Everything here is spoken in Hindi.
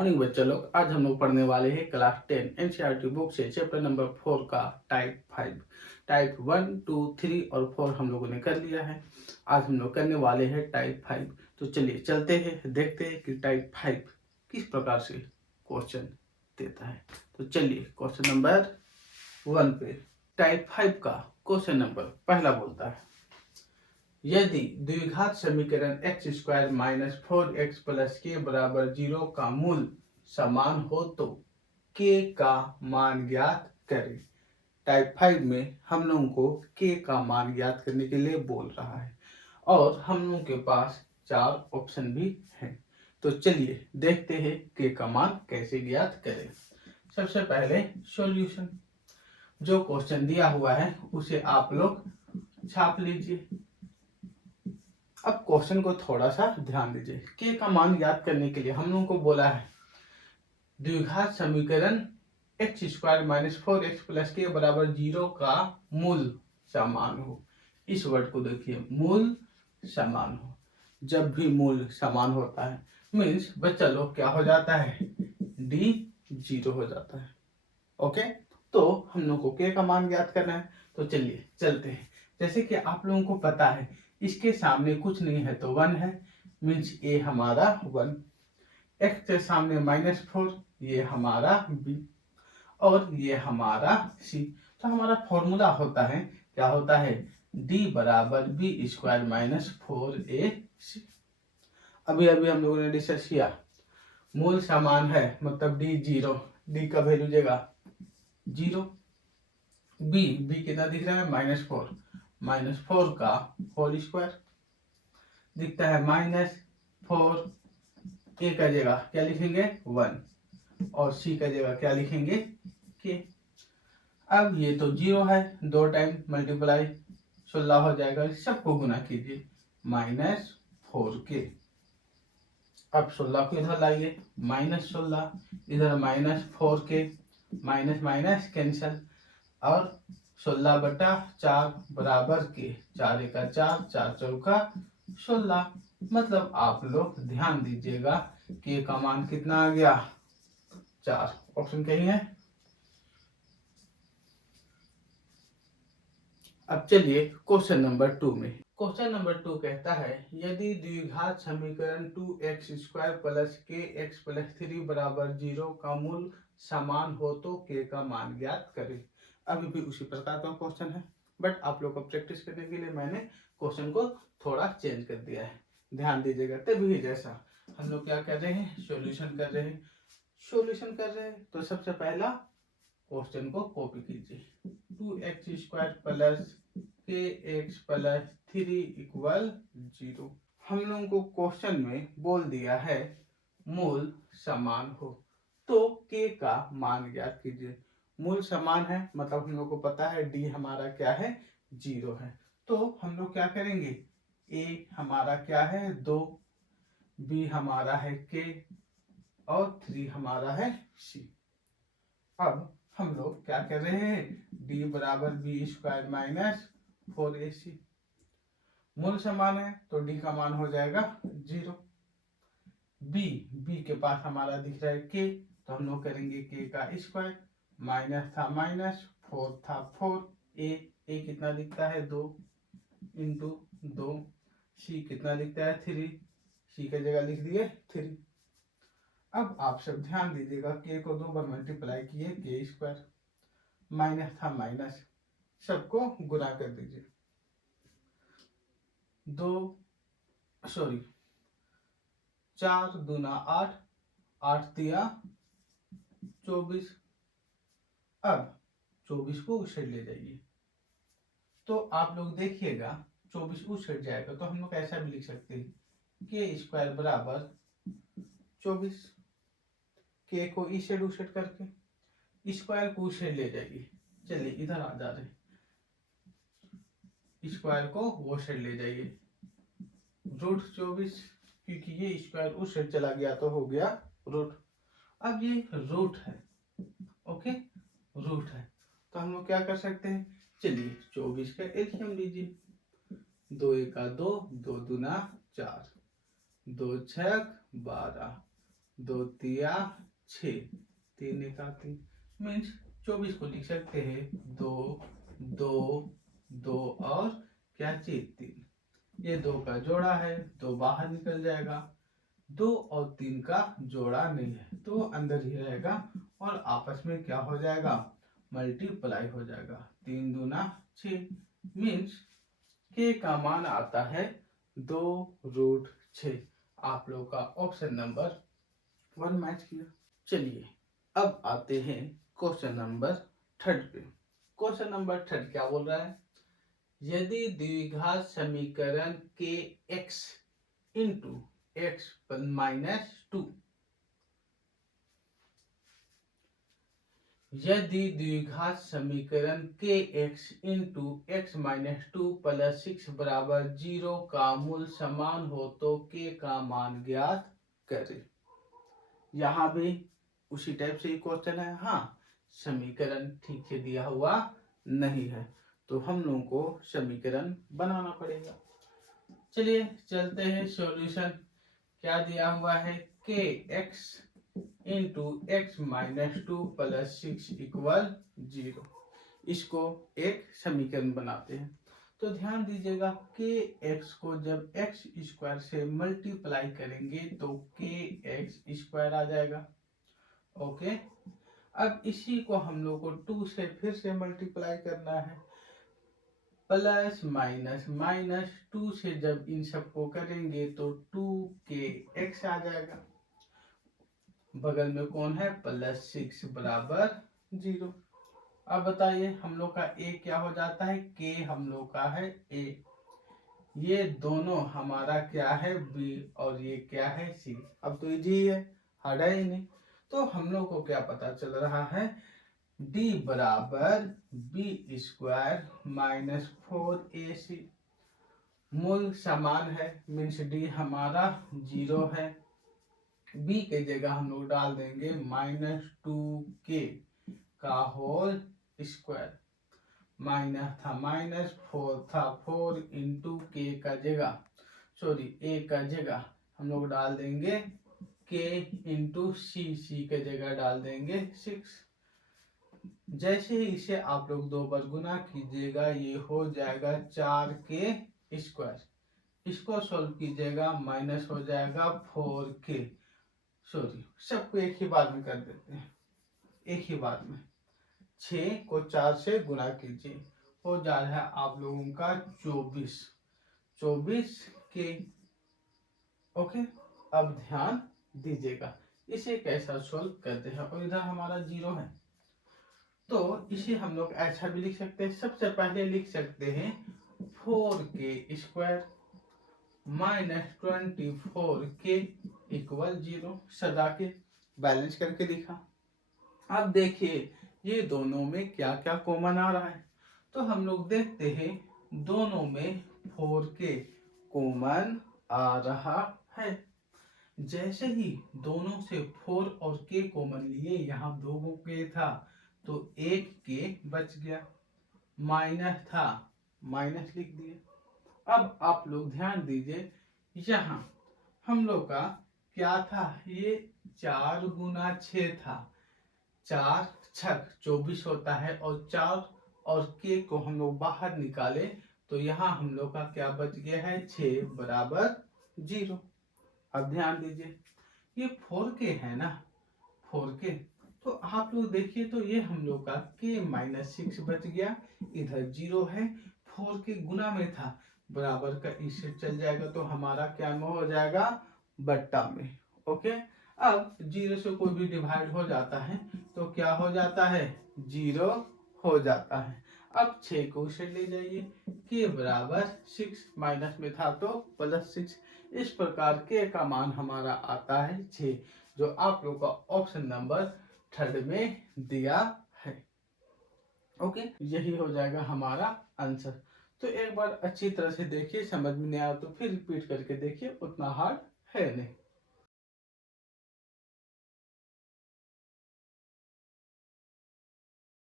मॉर्निंग बच्चा लोग। आज हम लोग पढ़ने वाले हैं क्लास 10 एनसीईआरटी बुक से चैप्टर नंबर 4 का टाइप 5। टाइप 1, 2, 3 और 4 हम लोगों ने कर लिया है। आज हम लोग करने वाले हैं टाइप 5। तो चलिए चलते हैं, देखते हैं कि टाइप 5 किस प्रकार से क्वेश्चन देता है। तो चलिए क्वेश्चन नंबर 1 पे टाइप 5 का क्वेश्चन नंबर पहला बोलता है, यदि द्विघात समीकरण x² माइनस 4x प्लस के बराबर 0 का मूल समान हो तो k का मान ज्ञात करें। टाइप 5 में हम लोगों को k का मान ज्ञात करने के लिए बोल रहा है और हम लोगों के पास 4 ऑप्शन भी हैं। तो चलिए देखते हैं k का मान कैसे ज्ञात करें। सबसे पहले सॉल्यूशन, जो क्वेश्चन दिया हुआ है उसे आप लोग छाप लीजिए। अब क्वेश्चन को थोड़ा सा ध्यान दीजिए। k का मान ज्ञात करने के लिए हम लोगों को बोला है द्विघात समीकरण x² माइनस 4x प्लस के बराबर 0 का मूल समान हो। इस वर्ड को देखिए, मूल समान हो। जब भी मूल समान होता है मीन्स बच्चा लोग क्या हो जाता है, d 0 हो जाता है। ओके, तो हम लोग को k का मान ज्ञात करना है। तो चलिए चलते हैं। जैसे कि आप लोगों को पता है इसके सामने कुछ नहीं है तो 1 है, मीन्स a हमारा 1। x के सामने -4, ये हमारा b और ये हमारा c। तो हमारा फॉर्मूला होता है, क्या होता है, d बराबर b² माइनस 4ac। अभी अभी हम लोगों ने डिस्कस किया, मूल समान है मतलब d 0, d का वैल्यू देगा 0। b कितना दिख रहा है, -4, -4 का होल स्क्वायर दिखता है -4। a का जगह क्या लिखेंगे 1 और c का जगह क्या लिखेंगे k। अब ये तो 0 है, 2 टाइम मल्टीप्लाई 16 हो जाएगा, सबको गुना कीजिए -4k। अब 16 को इधर लाइए, -16 इधर -4k, माइनस माइनस कैंसल और 16/4 बराबर के 4 का 4, 4 चौका 16। मतलब आप लोग ध्यान दीजिएगा कि का मान कितना आ गया, 4। ऑप्शन कहीं है। अब चलिए क्वेश्चन नंबर 2 में। क्वेश्चन नंबर 2 कहता है, यदि द्विघात समीकरण 2x² प्लस kx प्लस 3 बराबर 0 का मूल समान हो तो k का मान ज्ञात करें। अभी भी उसी प्रकार का क्वेश्चन है, बट आप लोग को प्रैक्टिस करने के लिए मैंने क्वेश्चन को थोड़ा चेंज कर दिया है। ध्यान दीजिएगा। तभी जैसा हम लोग क्या कर रहे हैं, सॉल्यूशन कर रहे हैं। सॉल्यूशन कर रहे हैं तो सबसे पहला क्वेश्चन को कॉपी कीजिए। 2x² plus kx plus 3 equal 0। हम लोगों को क्वेश्चन में बोल दिया है मूल समान हो तो k का मान ज्ञात कीजिए। मूल समान है मतलब हम लोग को पता है d हमारा क्या है, 0 है। तो हम लोग क्या करेंगे, a हमारा क्या है 2, b हमारा है k और 3 हमारा है c। अब हम लोग क्या कर रहे हैं, d बराबर b² माइनस 4ac। मूल समान है तो d का मान हो जाएगा 0। b के पास हमारा दिख रहा है k, तो हम लोग करेंगे k का स्क्वायर, माइनस था माइनस, 4 था 4, a कितना दिखता है 2 इंटू 2, c कितना दिखता है 3, c की जगह लिख दिए 3। अब आप सब ध्यान दीजिएगा, k को 2 बार मल्टीप्लाई किए k², माइनस था माइनस, सबको गुणा कर दीजिए। 4 दूना 8, 8 दिया 24। अब 24 को उस साइड ले जाइए तो आप लोग देखिएगा 24 उस साइड जाएगा तो हम लोग ऐसा भी लिख सकते हैं, k² बराबर 24। k को इस साइड उस साइड करके स्क्वायर को उस साइड ले जाइए। चलिए इधर आ जा रहे, स्क्वायर को वो साइड ले जाइए, √24, क्योंकि ये स्क्वायर उस साइड चला गया तो हो गया रूट। अब ये रूट है, ओके, रूट है तो हम लोग क्या कर सकते हैं, चलिए 24 का एलसीएम लीजिए। 2 1 2, 2 दूना 4, 2 6 12, 2 तिया 6, 3 एका 3 मीन्स 24 को लिख सकते हैं 2 2 2 और क्या चीज 3। ये 2 का जोड़ा है, 2 बाहर निकल जाएगा। 2 और 3 का जोड़ा नहीं है तो अंदर ही रहेगा और आपस में क्या हो जाएगा, मल्टीप्लाई हो जाएगा। 3 दूना 6 मीन्स के का मान आता है 2√6। आप लोग का ऑप्शन नंबर 1 मैच किया। चलिए अब आते हैं क्वेश्चन नंबर 3 पे। क्वेश्चन नंबर 3 क्या बोल रहा है, यदि द्विघात समीकरण के x इंटू x माइनस 2, यदि द्विघात समीकरण के x into x minus 2 plus 6 बराबर 0 का मूल समान हो तो k का मान ज्ञात करें। यहाँ भी उसी टाइप से क्वेश्चन है। हाँ, समीकरण ठीक से दिया हुआ नहीं है तो हम लोगों को समीकरण बनाना पड़ेगा। चलिए चलते हैं सॉल्यूशन। क्या दिया हुआ है, के x into x minus 2 plus 6 equal 0। इसको एक समीकरण बनाते हैं। तो ध्यान दीजिएगा के एक्स को जब एक्स स्क्वायर से मल्टीप्लाई करेंगे तो के एक्स स्क्वायर आ जाएगा। ओके, अब इसी को हम लोग को 2 से फिर से मल्टीप्लाई करना है। प्लस माइनस माइनस 2 से जब इन सबको करेंगे तो 2 के एक्स आ जाएगा। बगल में कौन है, प्लस 6 बराबर 0। अब बताइए हम लोग का ए क्या हो जाता है, के हम लोग का है ए, ये दोनों हमारा क्या है बी और ये क्या है सी। अब तो इजी है, हार्ड है ही नहीं। तो हम लोग को क्या पता चल रहा है, d बराबर बी स्क्वायर माइनस 4ac। मूल समान है मीन्स d हमारा 0 है। b के जगह हम लोग डाल देंगे -2k का होल स्क्वायर। माइनस था माइनस, 4 था 4 इंटू के का जगह a का जगह हम लोग डाल देंगे k इंटू सी के जगह डाल देंगे 6। जैसे ही इसे आप लोग 2 बार गुना कीजिएगा ये हो जाएगा 4k स्क्वायर। इसको सोल्व कीजिएगा माइनस हो जाएगा 4k। सबको एक ही बार में कर देते हैं, एक ही बार में। 6 को 4 से गुना कीजिए, हो जा रहा है आप लोगों का 24k। ओके, अब ध्यान दीजिएगा इसे कैसा सोल्व करते हैं। और इधर हमारा 0 है तो इसे हम लोग ऐसा भी लिख सकते हैं। सबसे पहले लिख सकते हैं 4k square minus 24k equal 0। सदा के बैलेंस करके लिखा। अब देखिए ये दोनों में क्या क्या कॉमन आ रहा है। तो हम लोग देखते हैं दोनों में 4k कॉमन आ रहा है। जैसे ही दोनों से 4 और k कॉमन लिए, यहाँ 2 k था तो 1 k बच गया, माइनस था माइनस लिख दिए। अब आप लोग ध्यान दीजिए, यहाँ हम लोग का क्या था, ये 4 गुना 6 था, 4 छक 24 होता है और 4 और k को हम लोग बाहर निकाले तो यहाँ हम लोग का क्या बच गया है, 6 बराबर 0। अब ध्यान दीजिए ये 4k है ना, 4k, तो आप लोग देखिए तो ये हम लोग का k माइनस 6 बच गया, इधर 0 है, 4k गुना में था, बराबर का इससे चल जाएगा तो हमारा क्या में हो जाएगा, बट्टा में। ओके, अब 0 से कोई भी डिवाइड हो जाता है तो क्या हो जाता है, 0 हो जाता है। अब 6 को उसे ले जाइए, k बराबर 6, माइनस में था तो प्लस 6। इस प्रकार k का मान हमारा आता है 6, जो आप लोग का ऑप्शन नंबर 3 में दिया है। ओके, यही हो जाएगा हमारा आंसर। तो एक बार अच्छी तरह से देखिए, समझ में नहीं आया तो फिर रिपीट करके देखिए, उतना हार्ड है नहीं।